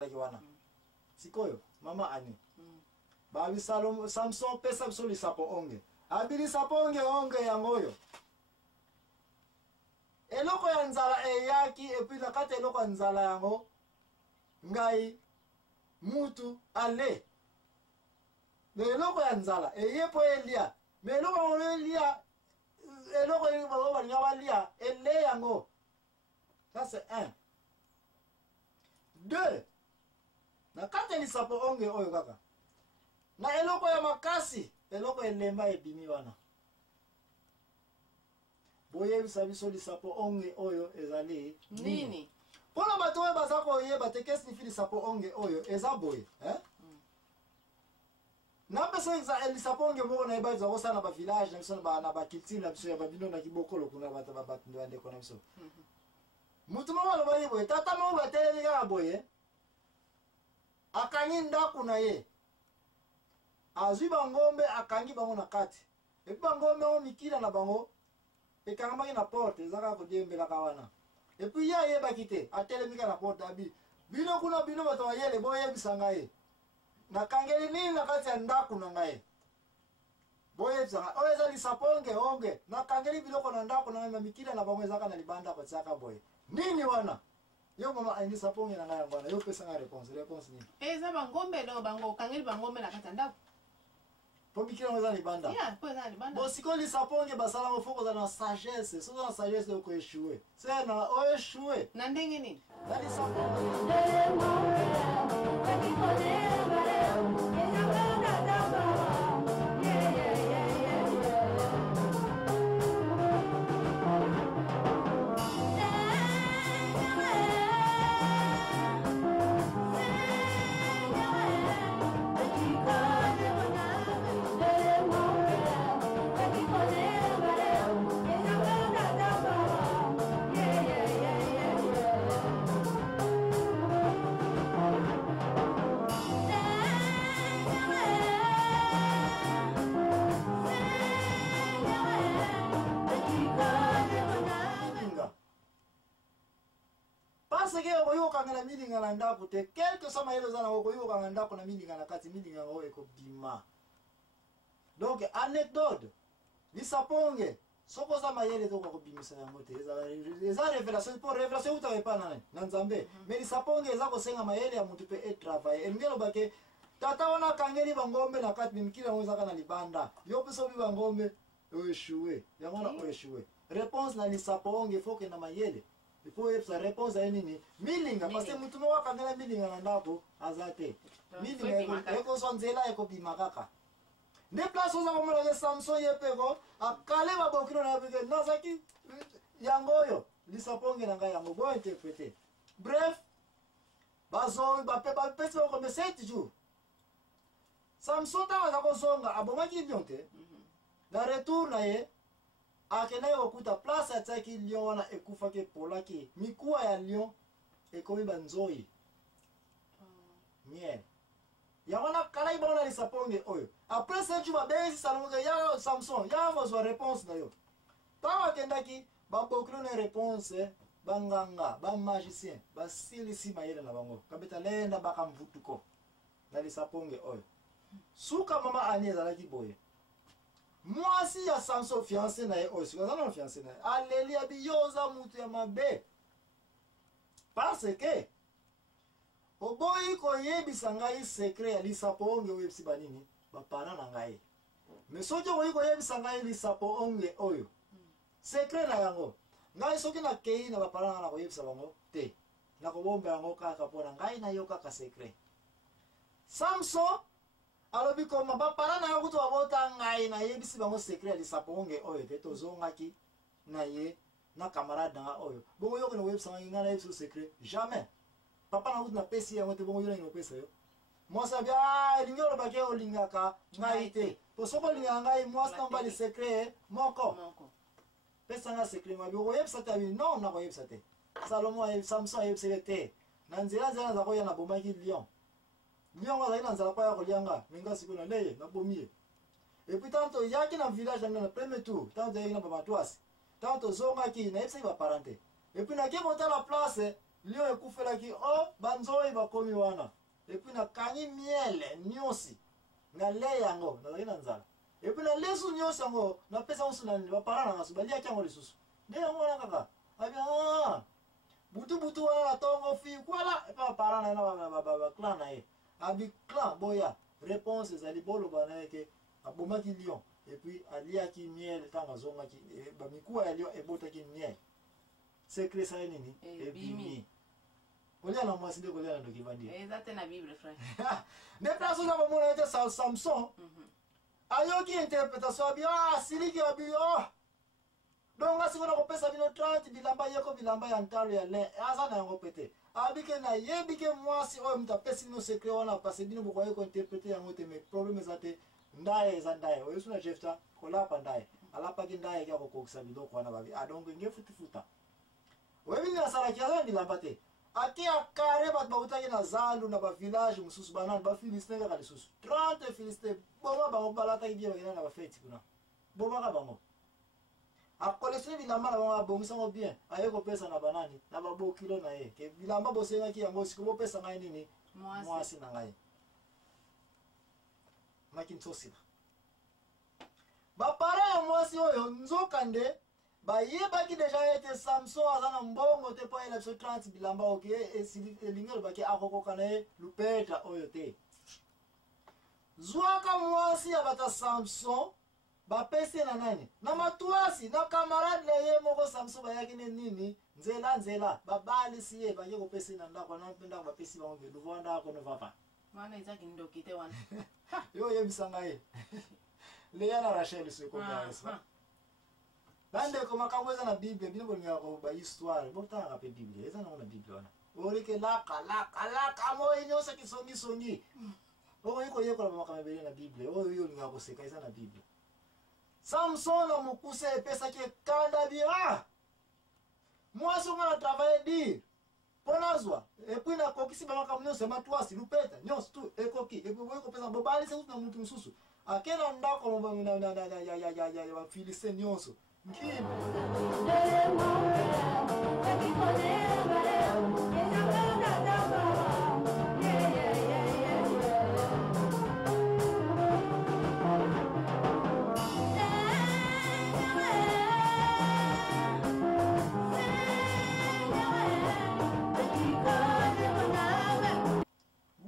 wana sikoyo mama ani babi Samson pesa biso lisapo onge abili sapo onge yangoyo eloko ya nzala eyaki epi na kati eloko ya nzala yango ngai mutu ale eloko ya nzala eyepo elia me eloko elia eloko balia ele yango. Ça c'est 1. 2. Na kati lisapo onge oyo kaka na eloko ya makasi eloko elemba ebimi wana boye bisabiso lisapo onge oyo ezali nini pona bato oyo baza koyeba te kesi nifi lisapo onge oyo eza boye na pesa exa lisapo onge moko na eba za kosala na ba village na biso na ba culture na biso ya babino na kibokolo kuna bato ndo ande kona biso mutu moko loba ye boye tata moko batelemi kaka boye akangi ndaku na ye azwi bangombe akangi bango na kati epi bangombe o mikila na bango ekangamaki na porte ezaka kodiembelaka wana epi ye ayebaki te atelemika na porte abi bino kuna bino bato bayele boyebisa ngai nakangeli nini na kati ya ndaku na ngai boyebisa ngai oyo eza lisapo onge nakangeli biloko na ndaku na ngai na mikila na bango ezaka na libanda batiaka boye nini wana yo mama aindi saponge na ngai yango wana yo pesa ngai réponse nini eza bangombe lo bango kangeli bangombe na kati ya ndaku po mikila ngo eza libanda po eza libanda bo sikoyo lisaponge basalango fo kozala na sagesse soki oza na sagesse oko eshue se na oeshue na ndenge nini na lisaponge na milinga na ndako te quelque soit mayelo za na koyoka na ndako na milinga na kati milinga ngo ekobima. Donc anecdote lisaponge soko za mayele to kobimisa yango te eza révélation pour révélation uta pa na nzambe mais lisaponge eza ko senga mayele ya mutu pe et travailler ngelo bake tata wana kangeli bangombe na kati mimikila ngo zaka na libanda yo peso bi bangombe oeshue yango na oeshue réponse na lisaponge faut que na mayele il faut sa réponse à nini milinga parce que mutu moko kangela milinga na ndako azate milinga eko sonzela eko bimakaka ne place oza komona ke Samson yepeko akale babokino na bike nazaki yango yo lisaponge na ngai yango bo interpréter bref bazo bapesi bakome 7 jours Samson ta aza kozonga abomaki lion te na retour na ye akende kokuta place atiaki lion wana ekufaki epolaki mikuwa ya lion ekomi banzoi miel yango na kala ibona lisaponge oyo après 7 jours babengisi Salomon ke ya Samson ya kozwa réponse na yo ntango akendaki babokilo na réponse banganga bamagicien basilisi mayele na bango kabeta lenda bakamvutuko na lisaponge oyo suka mama ani ezalaki boye mwasi ya Samson fiancé na ye oyo sikoyo na fiancé na ye aleli abi yo oza mutu ya mabe parce que oboyi koyebisa ngai secret ya lisapo onge oyebisi banini bapana na ngai mais soki okoyi koyebisa ngai lisapo onge oyo secret na yango ngai soki nakei na bapana ngai na koyebisa bango te nakobomba yango kaka mpona ngai na yo kaka secret Samson alobi koma bapana na yo kutu babota ngai nayebisi bango secret ya lisapo onge oyo te tozongaki na ye na camarade na nga oyo bongo yoki na koyebisa ngai ngai nayebisa secret jamais papa na kutu na pesi yango te bongo yo nangi nopesa yo mwasi abi elingi olobaki olingaka ngai te po soki olingaka ngai mwasi na mbali secret moko pesa nga secret mabi okoyebisa te abi non nakoyebisa te Samson ayebiseke te na nzela naza koya nabomaki lion lion azalaki na nzala koya kolianga minga sikoyo naleye nabomi ye epuis tanto yaki na village na na premier tour tanto yaki na bamatwasi tanto zongaki nayebisaki baparent te epuis nake kotala place lion ekufelaki o banzoi bakomi wana epuis nakangi miele nyonsi ngale yango nazalaki na nzala epuis nalesu nyonso yango napesa mosu na bapara nanga so baliaki yango lisusu nde yango wana kaka abi butu wana natongo fi kwala epa bapara na ye na baclan na ye abi clan boya réponse ezali boloba na ye ke abomaki lion epuis aliaki miele ntango azongaki bamikuwa ya lion ebotaki miele secret sa ye nini ebimi kolia na mwasi nde kolia na ndoki bandia eza te na bible frère nde place oza bamona ete Samson ayoki interprétation abi siliki abi donc asiko na kopesa bino 30 bilamba yeko bilamba ya ntalo ya lin aza na yango pete abike nayebi ke mwasi oyo moto apesi bino secret wana parce bino bokoki kointerprete yango te mais problème eza te ndaye eza ndaye oyo so na Jefta kolapa ndaye alapaki ndaye kia kokokisa biloko wana babi donc nge futifuta oyebi nini asalaki aza na bilamba te ake akare bato bautaki na zandu na bavillage mosusu banani bafilistin kaka lisusu 30 filistin boma bango balataki bie bakenda na bafeti kuna bomaka bango akolektione bilamba na bango abongisango bien aye kopesa na banani na babokilo na ye ke bilamba bosengaki yango siko bopesa ngai nini mwasi na ngai maki nsosila bapara ya mwasi oyo nzokande bayebaki deja ete Samson aza na mbongo te mpo ayela biso 30 bilamba oke elingi elobaki akokoka na ye lupeta oyo te zwaka mwasi ya bata Samson bapesi na nani na matwasi na kamarade na ye moko Samson bayaki ne nini nzela babalisi ye bake kopesi na ndako na mpe ndako bapesi bango ke luvo ndako no papa wana ezaki ndoki te wana yo oyebisanga ye leya na Rachel sekoka esa bandeko makambo eza na bible bino bolingaka koba histoire botanga mpe bible eza nango na bible wana olike laka moi nyonso kisongisongi okoki koyekola bamakambo ebele na bible oyo yo olingaka koseka eza na bible Samson na mokuse epesaki ekanda bia mwasi onga na travaille dire mpo nazwa epuis nakokisi bamakambo nyonso ya matwasi lupeta nyonso tu ekoki epuis boyi kopesa bobalisi kutu na mutu mosusu ake na ndako ya bafilistin nyonso nkini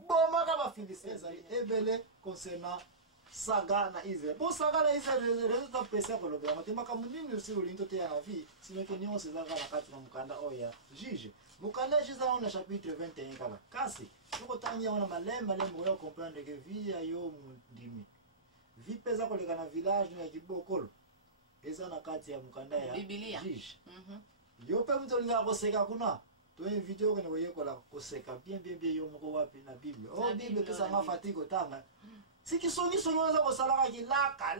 bomaka bafilistin ezali ebele concernant saga na Israël. Bon saga na Israël résultat pesa kolobela mate makambo nini osi olinto te ya na vie sineke nyonso ezaka na kati na mukanda oyo juge mukanda juge za na chapitre 21 kaka kasi tokotangi yango na malembe oyo comprendre que vie ya yo mundimi vie pesa koleka na village ya kibokolo eza na kati ya mukanda ya juge yo pe mtu olinga koseka kuna to invite yo kene koyekola koseka bien yo moko wapi na bible oh bible pesa nga fatigue tanga siki songi waza kosalaka ki laka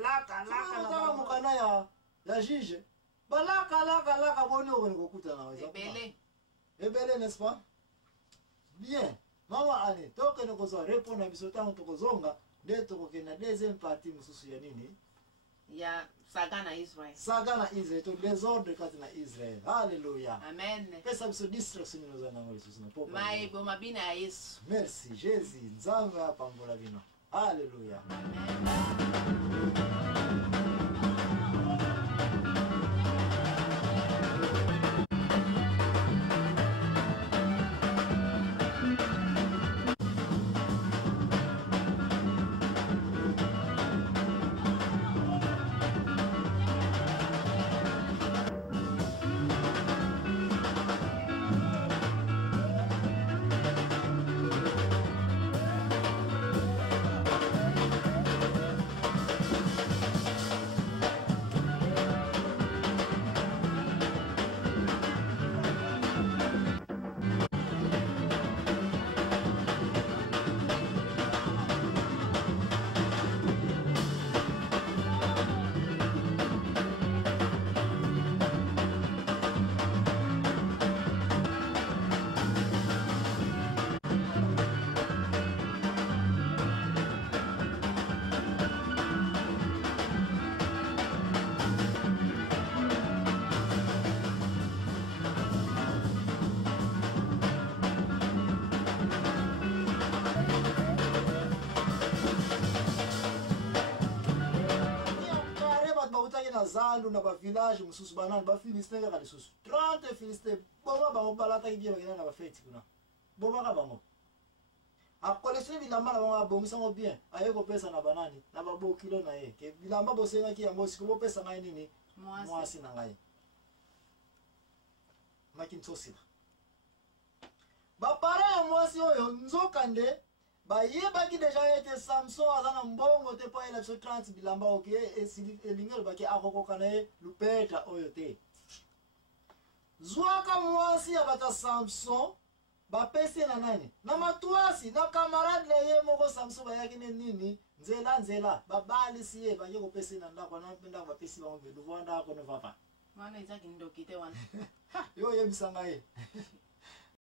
na mukana ya juge balaka boni okone kokuta na weza ebele n'est-ce pas bien mama ane tokene kozwa répondre na biso ntango tokozonga nde tokokenda deuxième partie mosusu ya nini ya saga na Israël to désordre kati na Israël haleluya amen pesa biso distraction inoza nango lisusu na popo maeboma bina ya Yesu merci Jésus nzambe apambola bino haleluya bazandu na ba village mususu banani ba Philistins kaka lisusu 30 Philistins boma bango balata kibia bakina na ba fete kuna boma ka bango a collectionner bilamba na bango abongisa ngo bien aye ko pesa na banani na ba bokilo na ye ke bilamba bosenga ki yango siko pesa ngai nini mwasi na ngai makintosila ba para mwasi oyo nzokande ba yebaki deja ete Samson azana mbongo te pa ela 30 bilamba oke elingelo baki akokoka na lupeta oyo te zwaka mwasi abata Samson ba pese na nani na matuasi na camarade ye moko Samson ba yaki nini nzela babali siye ba yeko pese na ndako na mpenda ba pese ba ngelo vanda ko no papa Mwana izaki ndo kite wana yo yebisanga ye